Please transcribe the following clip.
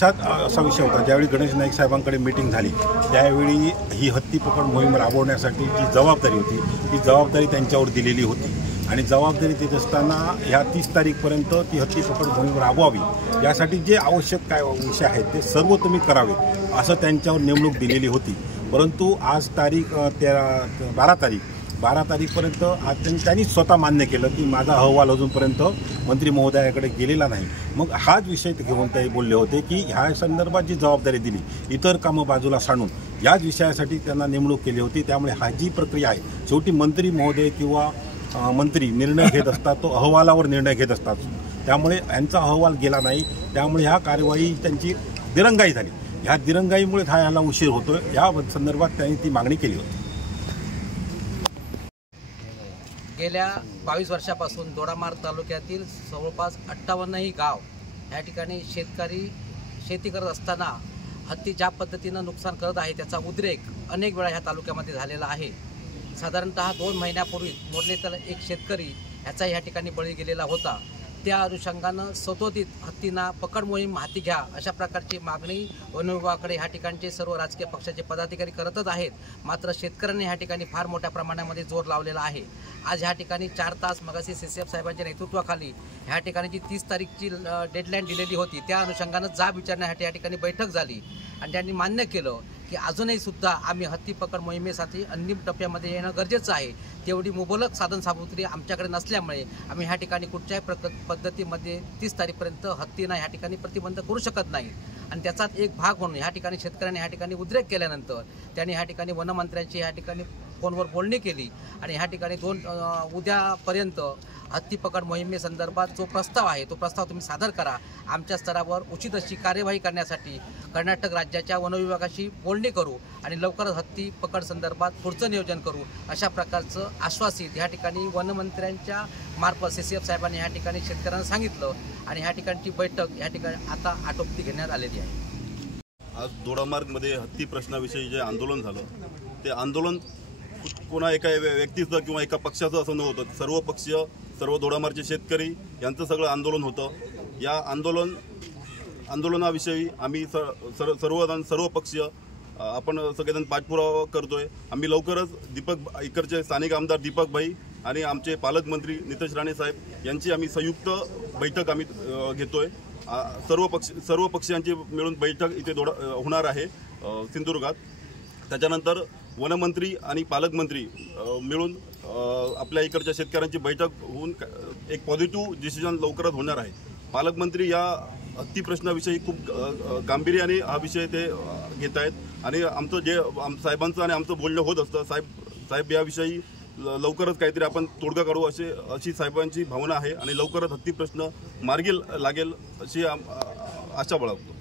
अशाच असा विषय होता। ज्यावेळी गणेश नाईक साहेबांकडे मीटिंग झाली त्यावेळी ही हत्ती पकड मोहीम राबवण्यासाठी जी जबाबदारी होती ती जबाबदारी त्यांच्यावर दिलेली होती आणि जबाबदारी देत असताना ह्या 30 तारीखपर्यंत ती हत्ती पकड मोहीम राबवावी यासाठी जे आवश्यक काय विषय आहेत ते सर्व तुम्ही करावे असं त्यांच्यावर नेमणूक दिलेली होती। परंतु आज तारीख 12 तारीखपर्यंत आज त्यांनी स्वतः मान्य केलं की माझा अहवाल अजूनपर्यंत मंत्री महोदयाकडे गेलेला नाही। मग हाच विषय घेऊन ते बोलले होते की ह्या संदर्भात जी जबाबदारी दिली इतर कामं बाजूला सारून याच विषयासाठी त्यांना नेमणूक केली होती। त्यामुळे हा जी प्रक्रिया आहे शेवटी मंत्री महोदय किंवा मंत्री निर्णय घेत असतात तो अहवालावर निर्णय घेत असतात। त्यामुळे यांचा अहवाल गेला नाही त्यामुळे ह्या कार्यवाही त्यांची दिरंगाई झाली। ह्या दिरंगाईमुळे ह्याला उशीर होतोय या संदर्भात त्यांनी ती मागणी केली होती। गेल्या 22 वर्षापासून दोडामार्ग तालुक्यातील जवळपास 58ही गाव या ठिकाणी शेतकरी शेती करत असताना हत्ती ज्या पद्धतीनं नुकसान करत आहे त्याचा उद्रेक अनेक वेळा ह्या तालुक्यामध्ये झालेला आहे। साधारणतः 2 महिन्यापूर्वी मोरणीतील एक शेतकरी याचा ह्या ठिकाणी बळी गेलेला होता। त्या अनुषंगानं सदोदित हत्तींना पकड मोहीम हाती घ्या अशा प्रकारची मागणी वन विभागाकडे ह्या ठिकाणचे सर्व राजकीय पक्षाचे पदाधिकारी करतच आहेत। मात्र शेतकऱ्यांनी ह्या ठिकाणी फार मोठ्या प्रमाणामध्ये जोर लावलेला आहे। आज ह्या ठिकाणी 4 तास मगाशी CCF साहेबांच्या नेतृत्वाखाली ह्या ठिकाणी जी 30 तारीखची डेडलाईन दिलेली होती त्या अनुषंगानं जाब विचारण्यासाठी या ठिकाणी बैठक झाली आणि त्यांनी मान्य केलं की अजूनही सुद्धा आम्ही हत्ती पकड मोहिमेसाठी अंतिम टप्प्यामध्ये येणं गरजेचं आहे। तेवढी मुबलक साधनसामुग्री आमच्याकडे नसल्यामुळे आम्ही ह्या ठिकाणी कुठच्याही पद्धतीमध्ये 30 तारीखपर्यंत हत्तींना ह्या ठिकाणी प्रतिबंध करू शकत नाही। आणि त्याचाच एक भाग म्हणून ह्या ठिकाणी शेतकऱ्यांनी ह्या ठिकाणी उद्रेक केल्यानंतर त्यांनी ह्या ठिकाणी वनमंत्र्यांची ह्या ठिकाणी फोनवर बोलणी केली आणि ह्या ठिकाणी उद्यापर्यंत हत्ती पकड मोहिमेसंदर्भात जो प्रस्ताव आहे तो प्रस्ताव तुम्ही सादर करा। आमच्या स्तरावर उचित अशी कार्यवाही करण्यासाठी कर्नाटक राज्याच्या वन विभागाशी बोलणी करू आणि लवकरच हत्ती पकड संदर्भात पुढचं नियोजन करू अशा प्रकारचं आश्वासित ह्या ठिकाणी वनमंत्र्यांच्या मार्फत CCF साहेबांनी ह्या ठिकाणी शेतकऱ्यांना सांगितलं आणि ह्या ठिकाणची बैठक ह्या ठिकाणी आता आटोपती घेण्यात आलेली आहे। आज दोडामार्गमध्ये हत्ती प्रश्नाविषयी जे आंदोलन झालं ते आंदोलन कोणा एका व्यक्तीचं किंवा एका पक्षाचं असं नव्हतं। सर्व पक्षीय सर्व दोडामार्गचे शेतकरी यांचं सगळं आंदोलन होतं। या आंदोलनाविषयी आम्ही सर्व पक्षीय आपण सगळेजण पाठपुरावा करतोय। आम्ही लवकरच इकडचे स्थानिक आमदार दीपक भाई आणि आमचे पालकमंत्री नितेश राणे साहेब यांची आम्ही संयुक्त बैठक आम्ही घेतोय। सर्व पक्षीयांची मिळून बैठक इथे होणार आहे सिंधुदुर्गात। त्याच्यानंतर वनमंत्री आणि पालकमंत्री मिळून आपल्या इकडच्या शेतकऱ्यांची बैठक होऊन एक पॉझिटिव्ह डिसिजन लवकरच होणार आहे। पालकमंत्री या हत्ती प्रश्नाविषयी खूप गांभीर्याने हा विषय ते घेत आहेत आणि आमचं साहेबांचं आणि आमचं बोलणं होत असतं। साहेब याविषयी लवकरच काहीतरी आपण तोडगा काढू अशी साहेबांची भावना आहे आणि लवकरच हत्ती प्रश्न मार्गी लागेल अशी आशा बाळगतो।